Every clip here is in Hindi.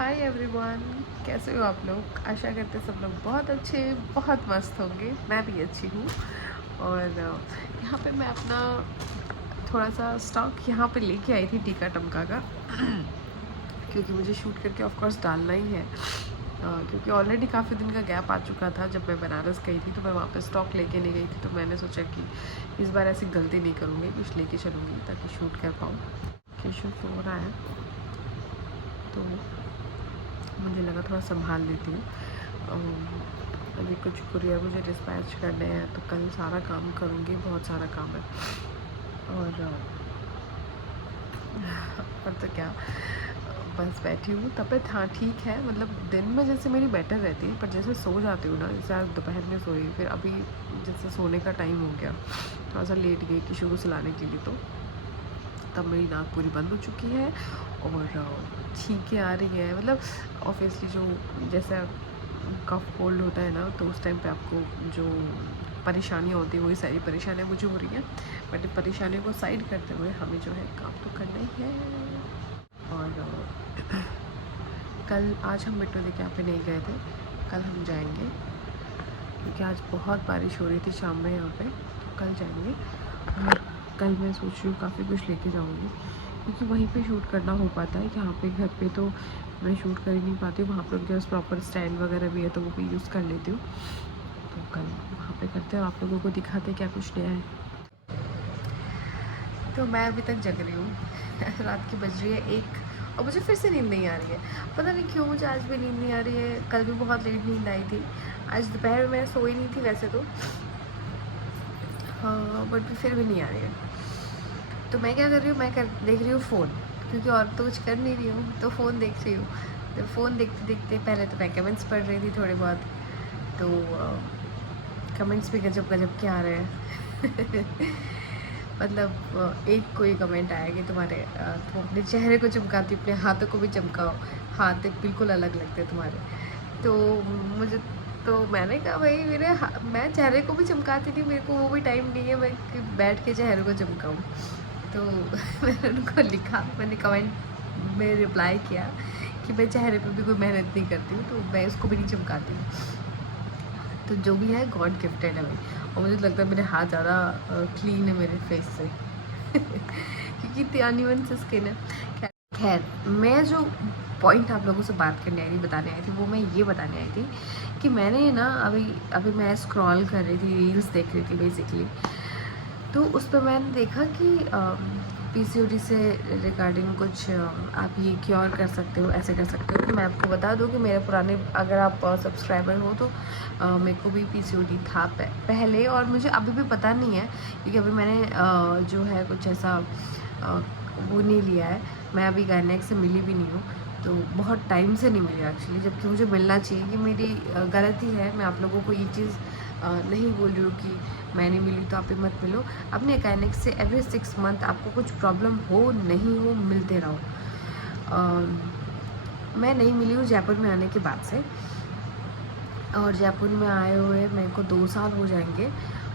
हाय एवरीवन, कैसे हो आप लोग। आशा करते सब लोग बहुत अच्छे बहुत मस्त होंगे। मैं भी अच्छी हूँ। और यहाँ पे मैं अपना थोड़ा सा स्टॉक यहाँ पे लेके आई थी टीका टमका का क्योंकि मुझे शूट करके ऑफ कोर्स डालना ही है। क्योंकि ऑलरेडी काफ़ी दिन का गैप आ चुका था। जब मैं बनारस गई थी तो मैं वहाँ पे स्टॉक लेके नहीं गई थी, तो मैंने सोचा कि इस बार ऐसी गलती नहीं करूँगी, कुछ लेके चलूँगी ताकि शूट कर पाऊँ। कि शूट हो रहा है तो मुझे लगा थोड़ा संभाल लेती हूँ। अभी कुछ कुरियर मुझे डिस्पैच करने हैं तो कल सारा काम करूँगी, बहुत सारा काम है। और पर तो क्या, बस बैठी हूँ। तबीयत हाँ ठीक है, मतलब दिन में जैसे मेरी बेटर रहती है, पर जैसे सो जाती हूँ ना, जैसे आज दोपहर में सोई, फिर अभी जैसे सोने का टाइम हो गया, थोड़ा सा लेट गई किशु को सुलाने के लिए, तो तब मेरी नाक पूरी बंद हो चुकी है और छींकें आ रही है। मतलब ऑब्वियसली जो जैसा कफ कोल्ड होता है ना, तो उस टाइम पे आपको जो परेशानियाँ होती हैं वही सारी परेशानियाँ मुझे हो रही हैं। बट परेशानियों को साइड करते हुए हमें जो है काम तो करना ही है। और कल आज हम बिट्टू दी कैफ़े नहीं गए थे, कल हम जाएंगे क्योंकि आज बहुत बारिश हो रही थी शाम में यहाँ पे, तो कल जाएंगे। और कल मैं सोच रही हूँ काफ़ी कुछ लेके जाऊँगी क्योंकि वहीं पे शूट करना हो पाता है। यहाँ पे घर पे तो मैं शूट कर ही नहीं पाती हूँ। वहाँ पर उनके पास प्रॉपर स्टैंड वगैरह भी है तो वो भी यूज़ कर लेती हूँ। तो कल वहाँ पे करते हैं और आप लोगों को दिखाते क्या कुछ नया है। तो मैं अभी तक जग रही हूँ रात की बज रही है 1 और मुझे फिर से नींद नहीं आ रही है। पता नहीं क्यों मुझे आज भी नींद नहीं आ रही है। कल भी बहुत लेट नींद आई थी। आज दोपहर में मैं सोई नहीं थी वैसे तो, हाँ, बट फिर भी नहीं आ रही है। तो मैं क्या कर रही हूँ, देख रही हूँ फ़ोन, क्योंकि और तो कुछ कर नहीं रही हूँ, तो फ़ोन देख रही हूँ। तो फ़ोन देखते देखते पहले तो मैं कमेंट्स पढ़ रही थी थोड़े बहुत, तो कमेंट्स भी गजब गजब के आ रहे हैं मतलब एक कोई कमेंट आया कि तुम्हारे तुम अपने चेहरे को चमकाती, अपने हाथों को भी चमकाओ, हाथ बिल्कुल अलग लगते तुम्हारे। तो मुझे, तो मैंने कहा भाई मैं चेहरे को भी चमकाती थी, मेरे को वो भी टाइम नहीं है मैं बैठ के चेहरे को चमकाऊँ। तो मैंने उनको लिखा, मैंने कमेंट में रिप्लाई किया कि मैं चेहरे पे भी कोई मेहनत नहीं करती हूँ, तो मैं उसको भी नहीं चमकाती हूँ। तो जो भी है गॉड गिफ्टेड है भाई। और मुझे लगता है मेरे हाथ ज़्यादा क्लीन है मेरे फेस से क्योंकि इतनी अनइवन से स्किन है। खैर, मैं जो पॉइंट आप लोगों से बात करने आई थी, बताने आई थी, वो मैं ये बताने आई थी कि मैंने ना अभी अभी मैं स्क्रॉल कर रही थी, रील्स देख रही थी बेसिकली। तो उस पर मैंने देखा कि पीसीओडी से रिगार्डिंग कुछ आप ये क्योर कर सकते हो, ऐसे कर सकते हो। तो मैं आपको बता दूं कि मेरे पुराने, अगर आप सब्सक्राइबर हो तो मेरे को भी पीसीओडी था पहले, और मुझे अभी भी पता नहीं है क्योंकि अभी मैंने जो है कुछ ऐसा वो नहीं लिया है। मैं अभी गायनेक से मिली भी नहीं हूँ, तो बहुत टाइम से नहीं मिली एक्चुअली, जबकि मुझे मिलना चाहिए। कि मेरी गलती है, मैं आप लोगों को ये चीज़ नहीं बोल रही हूँ कि मैं नहीं मिली तो आप भी मत मिलो। अपने गायनेक से एवरी 6 मंथ आपको कुछ प्रॉब्लम हो नहीं हो मिलते रहो। मैं नहीं मिली हूँ जयपुर में आने के बाद से, और जयपुर में आए हुए मेरे को 2 साल हो जाएंगे,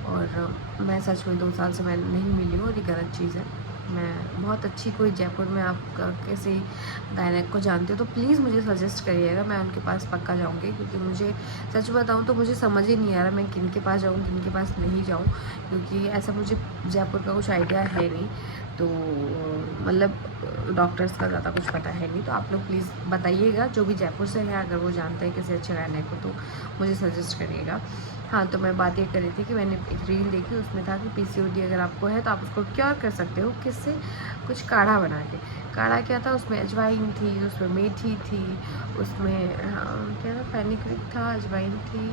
और मैं सच में 2 साल से मैं नहीं मिली हूँ, और ये गलत चीज़ है। मैं बहुत अच्छी कोई जयपुर में आप किसी गायनेक को जानते हो तो प्लीज़ मुझे सजेस्ट करिएगा, मैं उनके पास पक्का जाऊँगी। क्योंकि मुझे सच बताऊँ तो मुझे समझ ही नहीं आ रहा मैं किन के पास जाऊँ किन के पास नहीं जाऊँ, क्योंकि ऐसा मुझे जयपुर का कुछ आइडिया है नहीं। तो मतलब डॉक्टर्स का ज़्यादा कुछ पता है नहीं। तो आप लोग प्लीज़ बताइएगा, जो भी जयपुर से है, अगर वो जानते हैं किसी अच्छे गायनेक को तो मुझे सजेस्ट करिएगा। हाँ, तो मैं बात ये कर रही थी कि मैंने एक रील देखी, उसमें था कि पीसीओडी अगर आपको है तो आप उसको क्योर कर सकते हो किससे, कुछ काढ़ा बना के। काढ़ा क्या था, उसमें अजवाइन थी, उसमें मेथी थी, उसमें क्या था, फेनिग्रीक था, अजवाइन थी,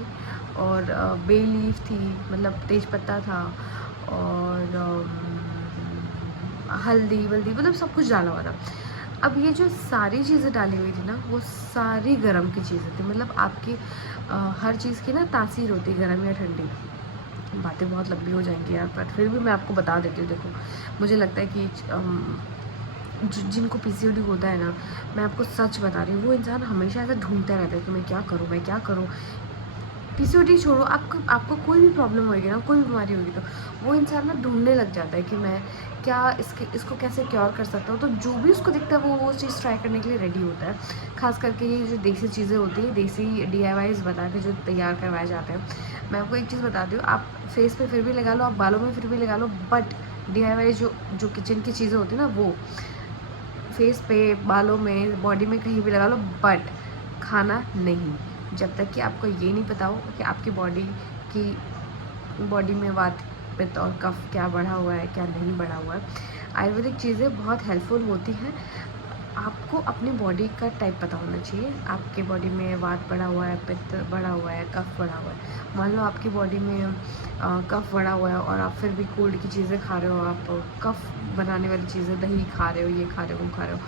और बे लीफ थी, मतलब तेज़पत्ता था, और हल्दी वल्दी, मतलब सब कुछ डाला हुआ था। अब ये जो सारी चीज़ें डाली हुई थी ना, वो सारी गर्म की चीज़ें थी। मतलब आपकी हर चीज़ की ना तासीर होती है, गर्म या ठंडी। बातें बहुत लंबी हो जाएंगी यार, पर फिर भी मैं आपको बता देती हूँ। देखो, मुझे लगता है कि जिनको पीसीओडी होता है ना, मैं आपको सच बता रही हूँ, वो इंसान हमेशा ऐसा ढूंढता रहता है कि मैं क्या करूँ, मैं क्या करूँ। पीसीओडी छोड़ो, आपको कोई भी प्रॉब्लम होगी ना, कोई बीमारी होगी, तो वो इंसान ना ढूंढने लग जाता है कि मैं क्या इसको कैसे क्योर कर सकता हूँ। तो जो भी उसको दिखता है वो चीज़ ट्राई करने के लिए रेडी होता है। खास करके ये जो देसी चीज़ें होती हैं, देसी DIYs बता के जो तैयार करवाए जाते हैं। मैं आपको एक चीज़ बताती हूँ, आप फेस पे फिर भी लगा लो, आप बालों में फिर भी लगा लो, बट DIY जो किचन की चीज़ें होती है ना, वो फेस पे, बालों में, बॉडी में कहीं भी लगा लो, बट खाना नहीं, जब तक कि आपको ये नहीं पता हो कि आपकी बॉडी में वात, पित्त और कफ क्या बढ़ा हुआ है, क्या नहीं बढ़ा हुआ है। आयुर्वेदिक चीज़ें बहुत हेल्पफुल होती हैं। आपको अपनी बॉडी का टाइप पता होना चाहिए। आपके बॉडी में वात बढ़ा हुआ है, पित्त बढ़ा हुआ है, कफ बढ़ा हुआ है। मान लो आपकी बॉडी में कफ बढ़ा हुआ है और आप फिर भी कोल्ड की चीज़ें खा रहे हो, आप कफ बनाने वाली चीज़ें, दही खा रहे हो, ये खा रहे हो, वो खा रहे हो,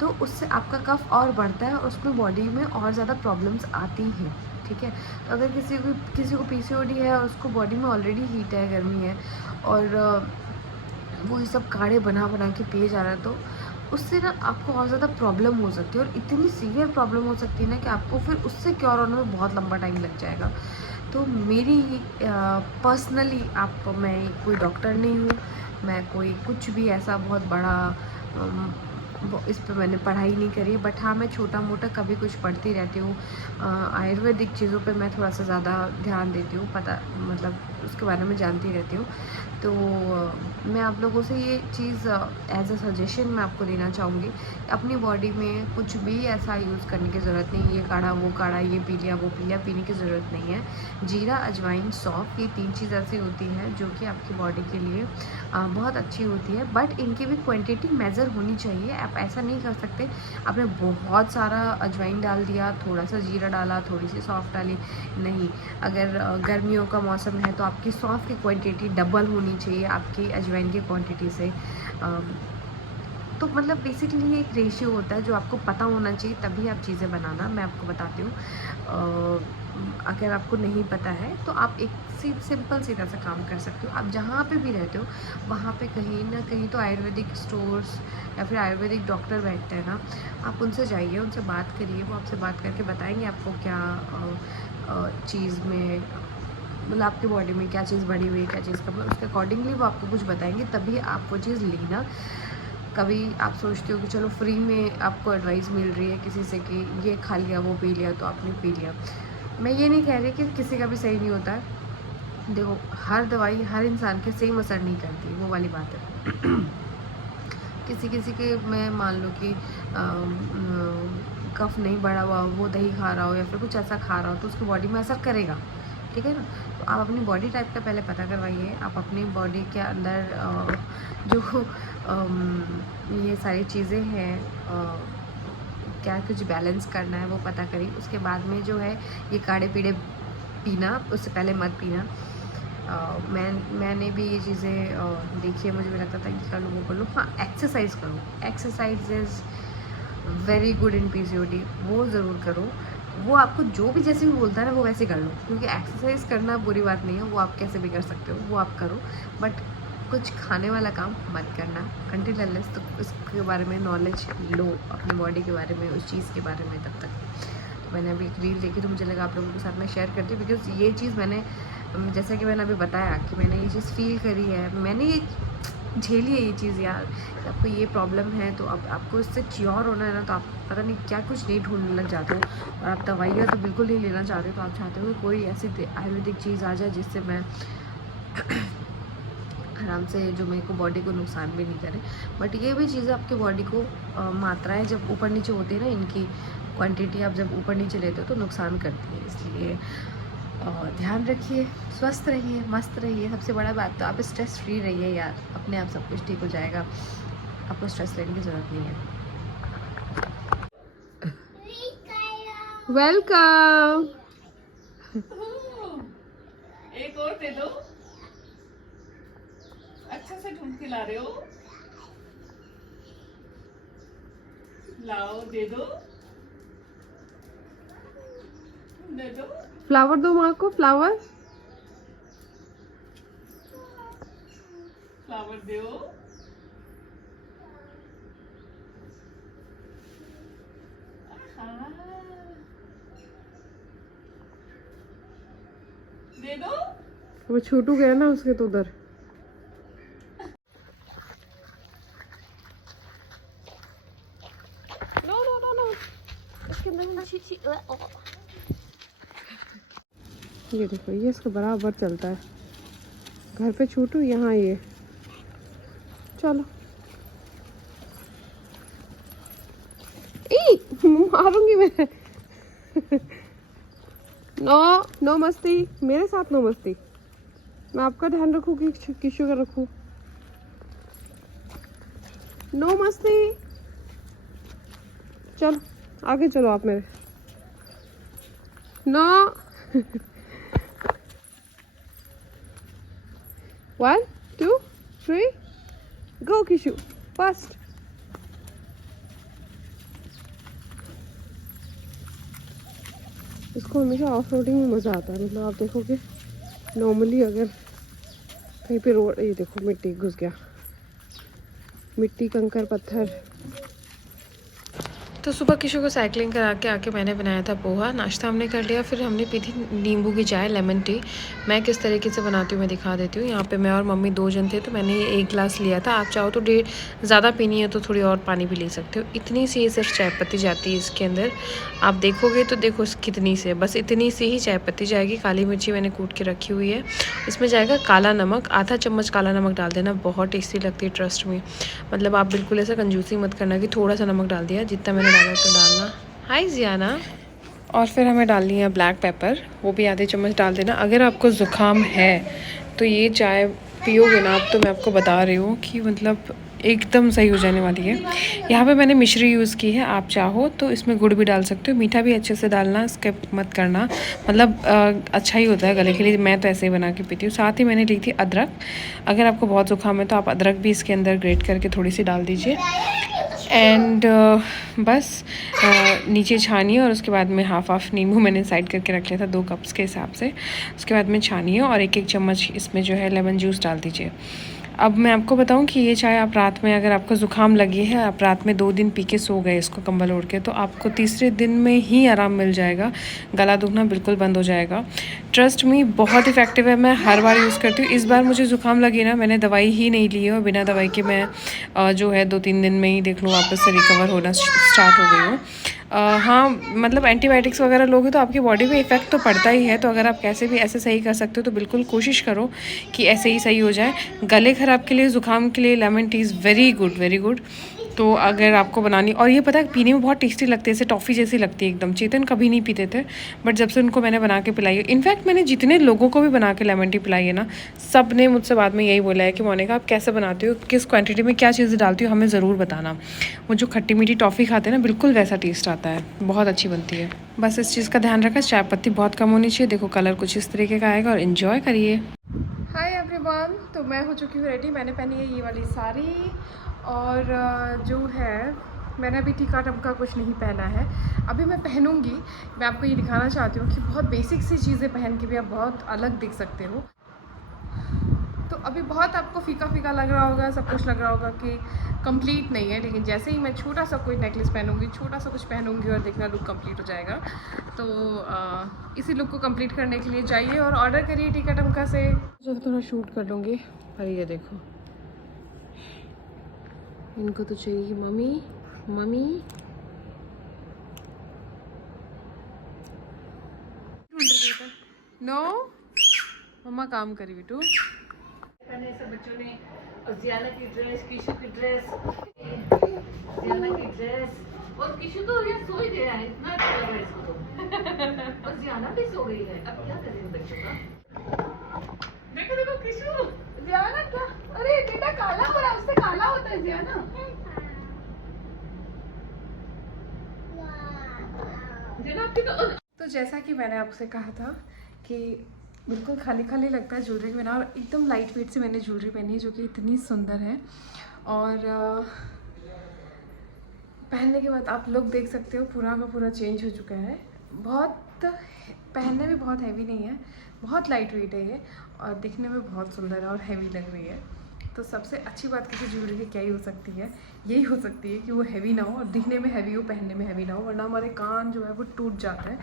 तो उससे आपका कफ और बढ़ता है और उसमें बॉडी में और ज़्यादा प्रॉब्लम्स आती हैं। ठीक है, तो अगर किसी को PCOD है और उसको बॉडी में ऑलरेडी हीट है, गर्मी है, और वो ये सब काढ़े बना बना के पिए जा रहा है, तो उससे ना आपको और ज़्यादा प्रॉब्लम हो सकती है, और इतनी सीवियर प्रॉब्लम हो सकती है ना कि आपको फिर उससे क्योर होने में बहुत लंबा टाइम लग जाएगा। तो मेरी पर्सनली, मैं कोई डॉक्टर नहीं हूँ, मैं कोई कुछ भी ऐसा बहुत बड़ा इस पे मैंने पढ़ाई नहीं करी है, बट हाँ, मैं छोटा मोटा कभी कुछ पढ़ती रहती हूँ। आयुर्वेदिक चीज़ों पे मैं थोड़ा सा ज़्यादा ध्यान देती हूँ, पता मतलब उसके बारे में जानती रहती हूँ। तो मैं आप लोगों से ये चीज़ एज अ सजेशन मैं आपको देना चाहूँगी, अपनी बॉडी में कुछ भी ऐसा यूज़ करने की ज़रूरत नहीं, ये काढ़ा, वो काढ़ा, ये पी लिया, वो पी लिया, पीने की ज़रूरत नहीं है। जीरा, अजवाइन, सौंफ, ये 3 चीज़ ऐसी होती हैं जो कि आपकी बॉडी के लिए बहुत अच्छी होती है, बट इनकी भी क्वांटिटी मेज़र होनी चाहिए। आप ऐसा नहीं कर सकते, आपने बहुत सारा अजवाइन डाल दिया, थोड़ा सा जीरा डाला, थोड़ी सी सौंफ डाली, नहीं। अगर गर्मियों का मौसम है तो आपकी सौंफ की क्वांटिटी डबल होनी चाहिए आपकी अजवाइन की क्वांटिटी से। तो मतलब बेसिकली ये एक रेशियो होता है जो आपको पता होना चाहिए, तभी आप चीज़ें बनाना। मैं आपको बताती हूँ, अगर आपको नहीं पता है तो आप एक सिंपल सीधा सा काम कर सकते हो। आप जहाँ पे भी रहते हो वहाँ पे कहीं ना कहीं तो आयुर्वेदिक स्टोर्स या फिर आयुर्वेदिक डॉक्टर बैठते हैं ना, आप उनसे जाइए, उनसे बात करिए, वो आपसे बात करके बताएंगे आपको क्या चीज़ में, मतलब आपकी बॉडी में क्या चीज़ बढ़ी हुई है, क्या चीज़ कम है, उसके अकॉर्डिंगली वो आपको कुछ बताएंगे, तभी आप वो चीज़ लेना। कभी आप सोचते हो कि चलो फ्री में आपको एडवाइस मिल रही है किसी से कि ये खा लिया, वो पी लिया, तो आपने पी लिया। मैं ये नहीं कह रही कि किसी का भी सही नहीं होता है। देखो, हर दवाई हर इंसान के सेम असर नहीं करती, वो वाली बात है। किसी किसी के, मैं मान लो कि कफ नहीं बढ़ा हुआ, वो दही खा रहा हो या फिर कुछ ऐसा खा रहा हो, तो उसकी बॉडी में असर करेगा। ठीक है ना, तो आप अपनी बॉडी टाइप का पहले पता करवाइए। आप अपनी बॉडी के अंदर जो ये सारी चीज़ें हैं, क्या कुछ बैलेंस करना है, वो पता करिए। उसके बाद में जो है ये काढ़े पीढ़े पीना, उससे पहले मत पीना। मैंने भी ये चीज़ें देखी है, मुझे भी लगता था कि कर लो, वो कर लो। हाँ, एक्सरसाइज करो, exercise is very good in PCOD, वो ज़रूर करो। वो आपको जो भी जैसे भी बोलता है ना, वो वैसे कर लो, क्योंकि एक्सरसाइज करना बुरी बात नहीं है, वो आप कैसे भी कर सकते हो, वो आप करो, बट कुछ खाने वाला काम मत करना अनटिल अनलेस तो इसके बारे में नॉलेज लो, अपनी बॉडी के बारे में, उस चीज़ के बारे में तब तक। तो मैंने अभी एक रील देखी, तो मुझे लगा आप लोगों के साथ मैं शेयर करती हूँ, बिकॉज़ ये चीज़ मैंने, जैसा कि मैंने अभी बताया कि मैंने ये चीज़ फ़ील करी है, मैंने ये झेली है ये चीज़ यार। आपको ये प्रॉब्लम है तो अब आपको इससे क्योर होना है ना, तो आप पता नहीं क्या कुछ नहीं ढूंढने लग जाते हो, और आप दवाइयाँ तो बिल्कुल नहीं लेना चाहते हो, तो आप चाहते हो कि कोई ऐसी आयुर्वेदिक चीज़ आ जाए जिससे मैं आराम से, जो मेरे को बॉडी को नुकसान भी नहीं करे। बट ये भी चीज़ें आपकी बॉडी को मात्राएं जब ऊपर नीचे होती है ना, इनकी क्वांटिटी आप जब ऊपर नीचे लेते हो तो नुकसान करती है। इसलिए ध्यान रखिए, स्वस्थ रहिए, मस्त रहिए। सबसे बड़ा बात तो आप स्ट्रेस फ्री रहिए यार, अपने आप सब कुछ ठीक हो जाएगा, आपको स्ट्रेस लेने की ज़रूरत नहीं है। वेलकम। एक और दे दो, अच्छा से ढूंढ के ला रहे हो, लाओ, दे दो, दे दो, फ्लावर दो माँ को, फ्लावर। फ्लावर दो, हाँ, दे दो। वो छोटू गया ना उसके तो उधर। ये देखो ये इसका बराबर चलता है। घर पे छोटू, यहाँ ये। चलो मारूंगी मैं। नो नो मस्ती, मेरे साथ नो मस्ती। मैं आपका ध्यान रखूँ कि किशु का रखूँ। नो मस्ती। चलो आगे चलो आप मेरे। नो 1 2 3 गो किशु फास्ट। इसको हमेशा ऑफ रोडिंग में मज़ा आता है। मतलब आप देखोगे नॉर्मली अगर कहीं पे रोड, ये देखो मिट्टी घुस गया, मिट्टी कंकर पत्थर। तो सुबह किशु को साइकिलिंग करा के आके मैंने बनाया था पोहा। नाश्ता हमने कर लिया, फिर हमने पी थी नींबू की चाय, लेमन टी। मैं किस तरीके से बनाती हूँ मैं दिखा देती हूँ। यहाँ पे मैं और मम्मी 2 जन थे, तो मैंने ये 1 गिलास लिया था। आप चाहो तो ज़्यादा पीनी है तो थोड़ी और पानी भी ले सकते हो। इतनी सी सिर्फ चाय पत्ती जाती है इसके अंदर। आप देखोगे तो देखो कितनी से, बस इतनी सी ही चाय पत्ती जाएगी। काली मिर्ची मैंने कूट के रखी हुई है। इसमें जाएगा काला नमक, आधा चम्मच काला नमक डाल देना, बहुत टेस्टी लगती है ट्रस्ट में। मतलब आप बिल्कुल ऐसा कंजूसी मत करना कि थोड़ा सा नमक डाल दिया, जितना मैंने डाला तो डालना। हाय जियाना। और फिर हमें डालनी है ब्लैक पेपर, वो भी आधे चम्मच डाल देना। अगर आपको ज़ुकाम है तो ये चाय पियोगे ना आप, तो मैं आपको बता रही हूँ कि मतलब एकदम सही हो जाने वाली है। यहाँ पे मैंने मिश्री यूज़ की है, आप चाहो तो इसमें गुड़ भी डाल सकते हो। मीठा भी अच्छे से डालना, स्किप मत करना, मतलब अच्छा ही होता है गले के लिए। मैं तो ऐसे ही बना के पीती हूँ। साथ ही मैंने ली थी अदरक। अगर आपको बहुत ज़ुकाम है तो आप अदरक भी इसके अंदर ग्रेट करके थोड़ी सी डाल दीजिए। एंड बस नीचे छानिए, और उसके बाद में हाफ नींबू मैंने साइड करके रख लिया था 2 कप्स के हिसाब से। उसके बाद में छानिए और 1-1 चम्मच इसमें जो है लेमन जूस डाल दीजिए। अब मैं आपको बताऊं कि ये चाय आप रात में, अगर आपको ज़ुकाम लगी है, आप रात में 2 दिन पी के सो गए इसको कंबल ओढ़ के, तो आपको तीसरे दिन में ही आराम मिल जाएगा। गला दुखना बिल्कुल बंद हो जाएगा। ट्रस्ट मी, बहुत इफ़ेक्टिव है। मैं हर बार यूज़ करती हूँ। इस बार मुझे ज़ुकाम लगी ना, मैंने दवाई ही नहीं ली है, और बिना दवाई के मैं जो है 2-3 दिन में ही देख लो वापस से रिकवर होना स्टार्ट हो गई हूँ। हाँ, मतलब एंटीबायोटिक्स वगैरह लोगे तो आपकी बॉडी पे इफ़ेक्ट तो पड़ता ही है। तो अगर आप कैसे भी ऐसे सही कर सकते हो तो बिल्कुल कोशिश करो कि ऐसे ही सही हो जाए। गले ख़राब के लिए, ज़ुकाम के लिए lemon tea is very good, very good. तो अगर आपको बनानी, और ये पता है पीने में बहुत टेस्टी लगती है, जैसे टॉफ़ी जैसी लगती है एकदम। चेतन कभी नहीं पीते थे, बट जब से उनको मैंने बना के पिलाई है, इनफैक्ट मैंने जितने लोगों को भी बना के लेमन टी पिलाई है ना, सब ने मुझसे बाद में यही बोला है कि मोनिका आप कैसे बनाती हो, किस क्वांटिटी में क्या चीज़ें डालती हो, हमें ज़रूर बताना। वो जो खट्टी मीठी टॉफ़ी खाते हैं ना, बिल्कुल वैसा टेस्ट आता है, बहुत अच्छी बनती है। बस इस चीज़ का ध्यान रखा, चाय पत्ती बहुत कम होनी चाहिए। देखो कलर कुछ इस तरीके का आएगा, और इन्जॉय करिए। हाय एवरीवन, तो मैं हो चुकी हूँ रेडी। मैंने पहनी है ये वाली साड़ी, और जो है मैंने अभी टीका टमका कुछ नहीं पहना है, अभी मैं पहनूंगी। मैं आपको ये दिखाना चाहती हूँ कि बहुत बेसिक सी चीज़ें पहन के भी आप बहुत अलग दिख सकते हो। तो अभी बहुत आपको फीका फीका लग रहा होगा, सब कुछ लग रहा होगा कि कंप्लीट नहीं है, लेकिन जैसे ही मैं छोटा सा कोई नेकलेस पहनूंगी, छोटा सा कुछ पहनूंगी, और देखना लुक कंप्लीट हो जाएगा। तो इसी लुक को कंप्लीट करने के लिए जाइए और ऑर्डर करिए टीका टमका से। चलो थोड़ा शूट कर लूँगी। और ये देखो, इनको तो चाहिए मम्मी मम्मी। नो मम्मा काम करी बेटू। पहने सब बच्चों ने, और जियाना की ड्रेस, किशु की ड्रेस, जियाना की ड्रेस, और किशु तो ये सो ही गया है, इतना अच्छा लग रहा है इसको तो। और जियाना भी सो गई है। अब क्या करें बच्चों का। देखो देखो किशु, जियाना क्या, अरे बेटा काला हो रहा है, उससे काला होता है जियाना। तो जैसा कि मैंने आपसे कहा था कि बिल्कुल खाली खाली लगता है ज्वेलरी के बिना, और एकदम लाइट वेट से मैंने ज्वेलरी पहनी है जो कि इतनी सुंदर है। और पहनने के बाद आप लोग देख सकते हो पूरा का पूरा चेंज हो चुका है। बहुत पहनने में बहुत हैवी नहीं है, बहुत लाइट वेट है ये, और दिखने में बहुत सुंदर है और हैवी लग रही है। तो सबसे अच्छी बात किसी ज्वेलरी की क्या ही हो सकती है, यही हो सकती है कि वो हैवी ना हो, और दिखने में हैवी हो, पहनने में हैवी ना हो, वरना हमारे कान जो है वो टूट जाता है।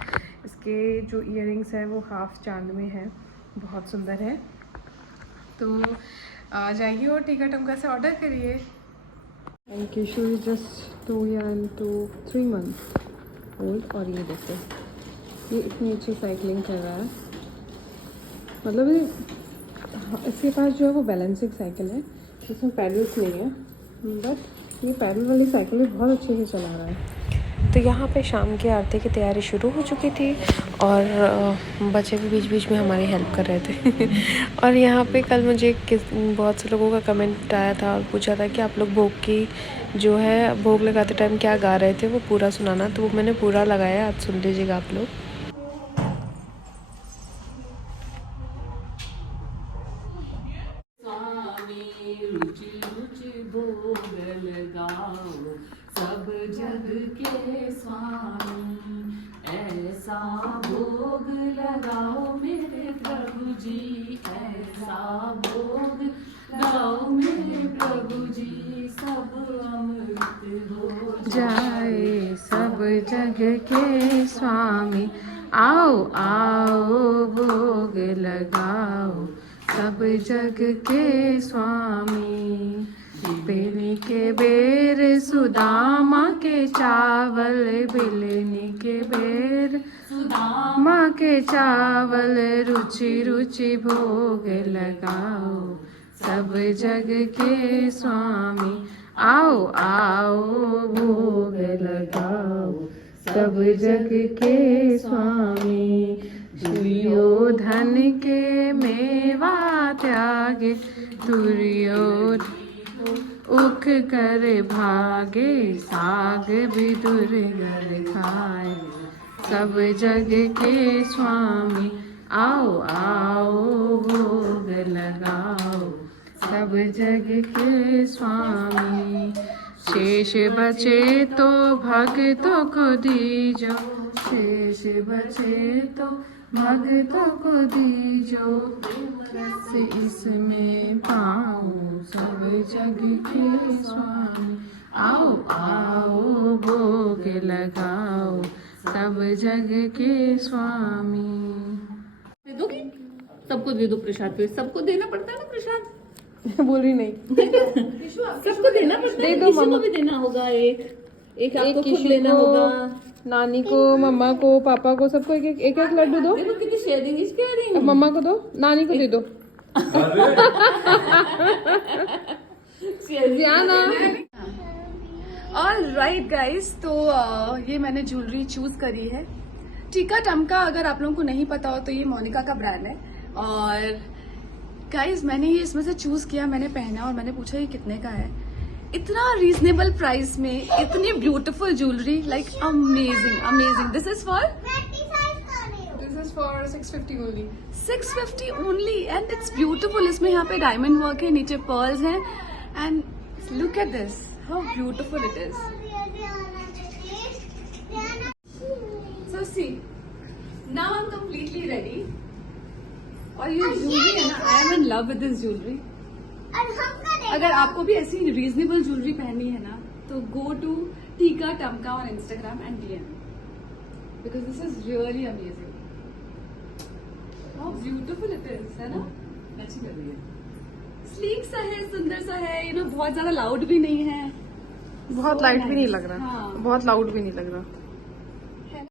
इसके जो ईयरिंग्स हैं वो हाफ चांद में है, बहुत सुंदर है। तो आ जाइए और टीका टमका से ऑर्डर करिए। And Kishore is just 2 and 3 months old. और ये देखो ये इतनी अच्छी साइकिलिंग कर रहा है, मतलब इसके पास जो है वो बैलेंसिंग साइकिल है, इसमें पैडल्स नहीं है, बट ये पैडल वाली साइकिल भी बहुत अच्छे से चला रहा है। तो यहाँ पे शाम की आरती की तैयारी शुरू हो चुकी थी और बच्चे भी बीच बीच में हमारी हेल्प कर रहे थे। और यहाँ पे कल मुझे बहुत से लोगों का कमेंट आया था और पूछा था कि आप लोग भोग की जो है भोग लगाते टाइम क्या गा रहे थे, वो पूरा सुनाना। तो वो मैंने पूरा लगाया, आज सुन लीजिएगा आप लोग। रुचि रुचि भोग लगाओ सब जग के स्वामी, ऐसा भोग लगाओ मेरे प्रभु जी, ऐसा भोग लगाओ मेरे प्रभु जी, सब अमृत हो जाए सब जग के स्वामी, आओ आओ भोग लगाओ सब जग के स्वामी। बेली के बेर सुदामा के चावल, बेलनी के बेर सुदामा के चावल, रुचि रुचि भोग लगाओ सब जग के स्वामी, आओ आओ भोग लगाओ सब जग के स्वामी। दुर्योधन के मेवा त्यागे, दुर्योधन उख कर भागे, साग भी दुर्गर खाए सब जग के स्वामी, आओ आओ भोग लगाओ सब जग के स्वामी। शेष बचे तो भक्तों को दीजो, शेष बचे तो भक्तों को दीजो, रस इसमें पाऊं सब जग के स्वामी, आओ आओ भोग लगाओ सब जग के स्वामी। दे दोगी? सबको दे दो प्रसाद, फिर सबको देना पड़ता है ना प्रसाद। बोल रही नहीं, सबको देना पड़ता है, दे दो किसी मम्मा को भी देना होगा, एक आपको खुद किशु लेना को, होगा, नानी को, मम्मा को, पापा को, सबको एक एक लड्डू दो। देखो कितनी शेयरिंग इज केयरिंग। अब मम्मा को दो, नानी को दे दो। ऑल राइट गाइज, तो ये मैंने ज्वेलरी चूज करी है टीका टमका। अगर आप लोगों को नहीं पता हो तो ये मोनिका का ब्रांड है। और गाइज मैंने ये इसमें से चूज किया, मैंने पहना और मैंने पूछा ये कितने का है। इतना रीजनेबल प्राइस में इतनी beautiful jewellery, like amazing amazing. This is for 650 only, 650 only and it's beautiful. इसमें यहाँ पे डायमंड वर्क है, नीचे पर्ल्स हैं and look at this, how beautiful it is. So see now I am completely ready. और ये ज्वेलरी है ना, I am in love with this jewellery. अगर आपको भी ऐसी रीजनेबल ज्वेलरी पहननी है ना, तो go to Tika Tamka on Instagram and DM, because this is really amazing. How beautiful it is, है ना? अच्छी लग रही है, स्लीक सा है, सुंदर सा है, बहुत ज्यादा लाउड भी नहीं है, बहुत लाइट भी नहीं लग रहा, हाँ। बहुत लाउड भी नहीं लग रहा।